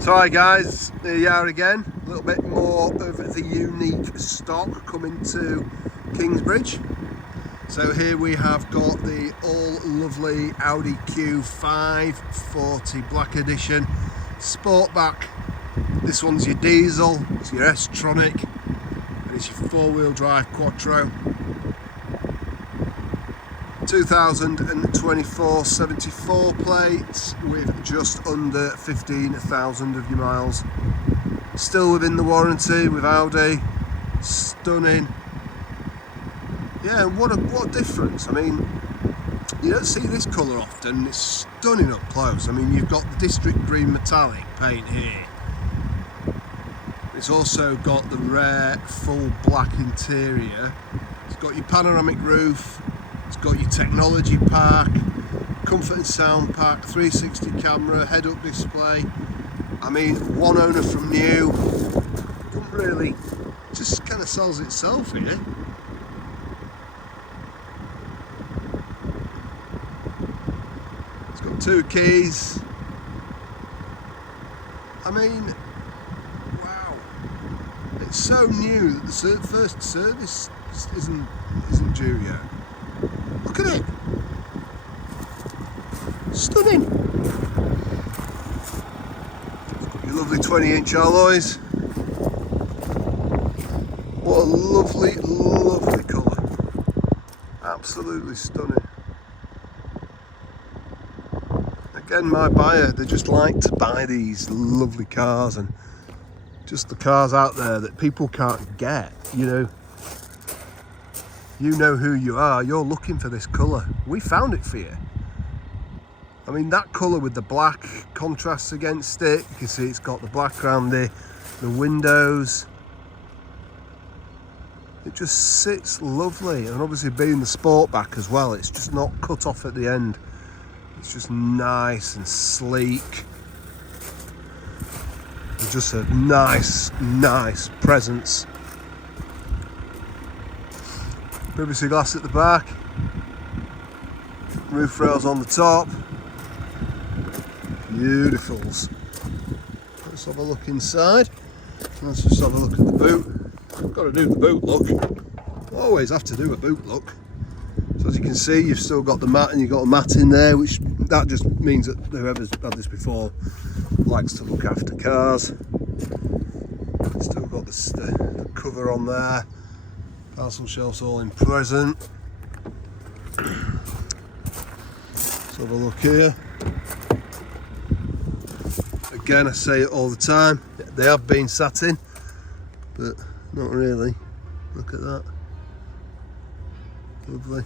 So hi guys, here you are again, a little bit more of the unique stock coming to Kingsbridge. So here we have got the all lovely Audi Q5 40 Black Edition Sportback. This one's your diesel, it's your S-Tronic, and it's your 4-wheel drive Quattro. 2024 74 plates with just under 15,000 of your miles. Still within the warranty with Audi. Stunning. Yeah, what a difference. I mean, you don't see this colour often. It's stunning up close. I mean, you've got the district green metallic paint here. It's also got the rare full black interior. It's got your panoramic roof. It's got your technology pack, comfort and sound pack, 360 camera, head-up display. I mean, one owner from new. Doesn't really, just kind of sells itself here. It's got 2 keys. I mean, wow. It's so new that the first service isn't due yet. Look at it! Stunning! It's got your lovely 20-inch alloys. What a lovely, lovely colour. Absolutely stunning. Again, my buyer, they just like to buy these lovely cars, and just the cars out there that people can't get, you know. You know who you are, you're looking for this colour. We found it for you. I mean, that colour with the black contrasts against it. You can see it's got the black around the windows. It just sits lovely. And obviously being the Sportback as well, it's just not cut off at the end. It's just nice and sleek. It's just a nice presence. Privacy glass at the back, roof rails on the top, beautifuls. Let's have a look inside. Let's just have a look at the boot. I've got to do the boot look. Always have to do a boot look. So as you can see, you've still got the mat, and you've got a mat in there, which that just means that whoever's had this before likes to look after cars. Still got the cover on there. Parcel shelves all in present. Let's have a look here. Again, I say it all the time, they have been satin, but not really. Look at that. Lovely.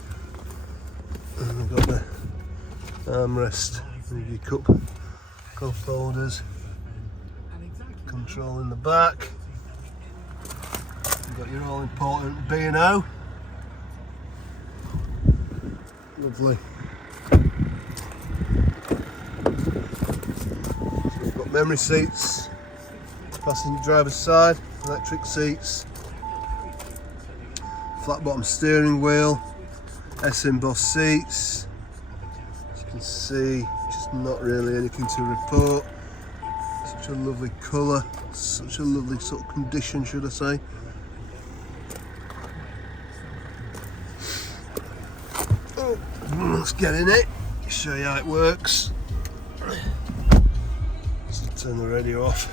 And we've got the armrest with your cup holders. Control in the back. You've got your all important B&O. Lovely. So we've got memory seats, passenger driver's side, electric seats, flat bottom steering wheel, Embossed seats. As you can see, just not really anything to report. Such a lovely colour, such a lovely sort of condition, should I say. Let's get in it, show you how it works. So turn the radio off.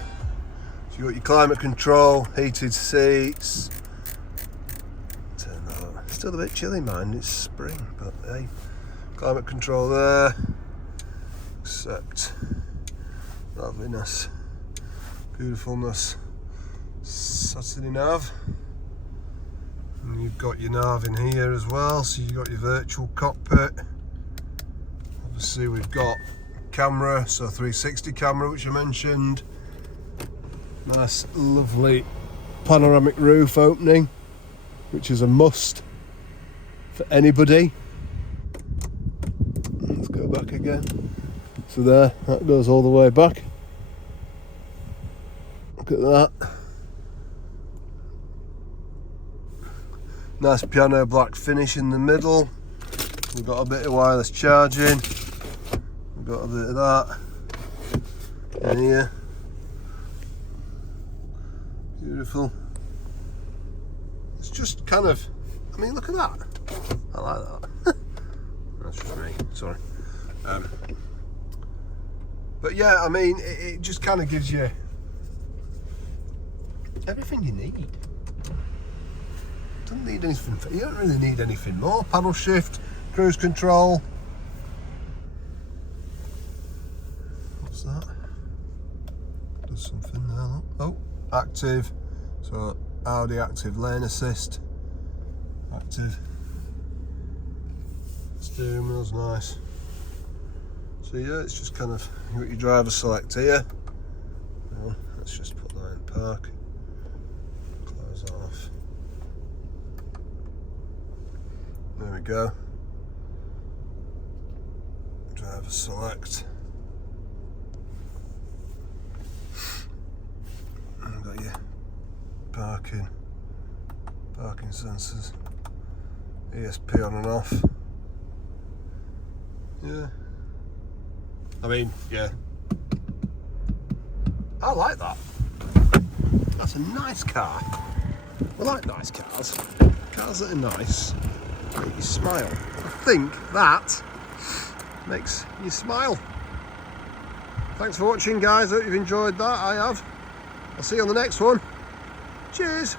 So you've got your climate control, heated seats. Turn that on. It's still a bit chilly, mind, it's spring, but hey. Climate control there. Except loveliness, beautifulness. Saturday nav. And you've got your nav in here as well, so you've got your virtual cockpit. Obviously we've got camera, so 360 camera, which I mentioned. Nice lovely panoramic roof opening, which is a must for anybody. Let's go back again. So there, that goes all the way back. Look at that. Nice piano black finish in the middle. We've got a bit of wireless charging. We've got a bit of that. in here. Beautiful. It's just kind of, I mean, look at that. I like that. That's just me, sorry. But yeah, I mean, it just kind of gives you everything you need. Doesn't need anything, you don't really need anything more. Paddle shift, cruise control. What's that? Does something there, look. Oh, active. So Audi active lane assist. Active. Steering wheel's nice. So yeah, it's just kind of, you got your driver select here. Well, let's just put that in park. Close off. There we go. Driver select. And got your parking sensors. ESP on and off. Yeah. I mean, yeah. I like that. That's a nice car. I like nice cars. Cars that are nice make you smile. I think that makes you smile. Thanks for watching, guys. I hope you've enjoyed that. I have. I'll see you on the next one. Cheers.